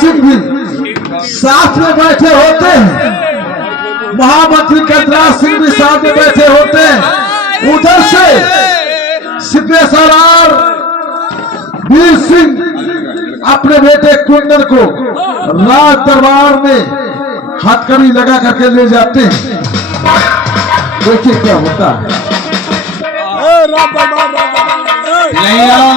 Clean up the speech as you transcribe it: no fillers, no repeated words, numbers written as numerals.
सिंह भी साथ में बैठे होते हैं, महामंत्री कतराज सिंह भी साथ में बैठे होते हैं। उधर से सिद्धेश्वर वीर सिंह अपने बेटे कुंदन को राज दरबार में हथकड़ी लगा करके ले जाते हैं। देखिए क्या होता है। नहीं आओ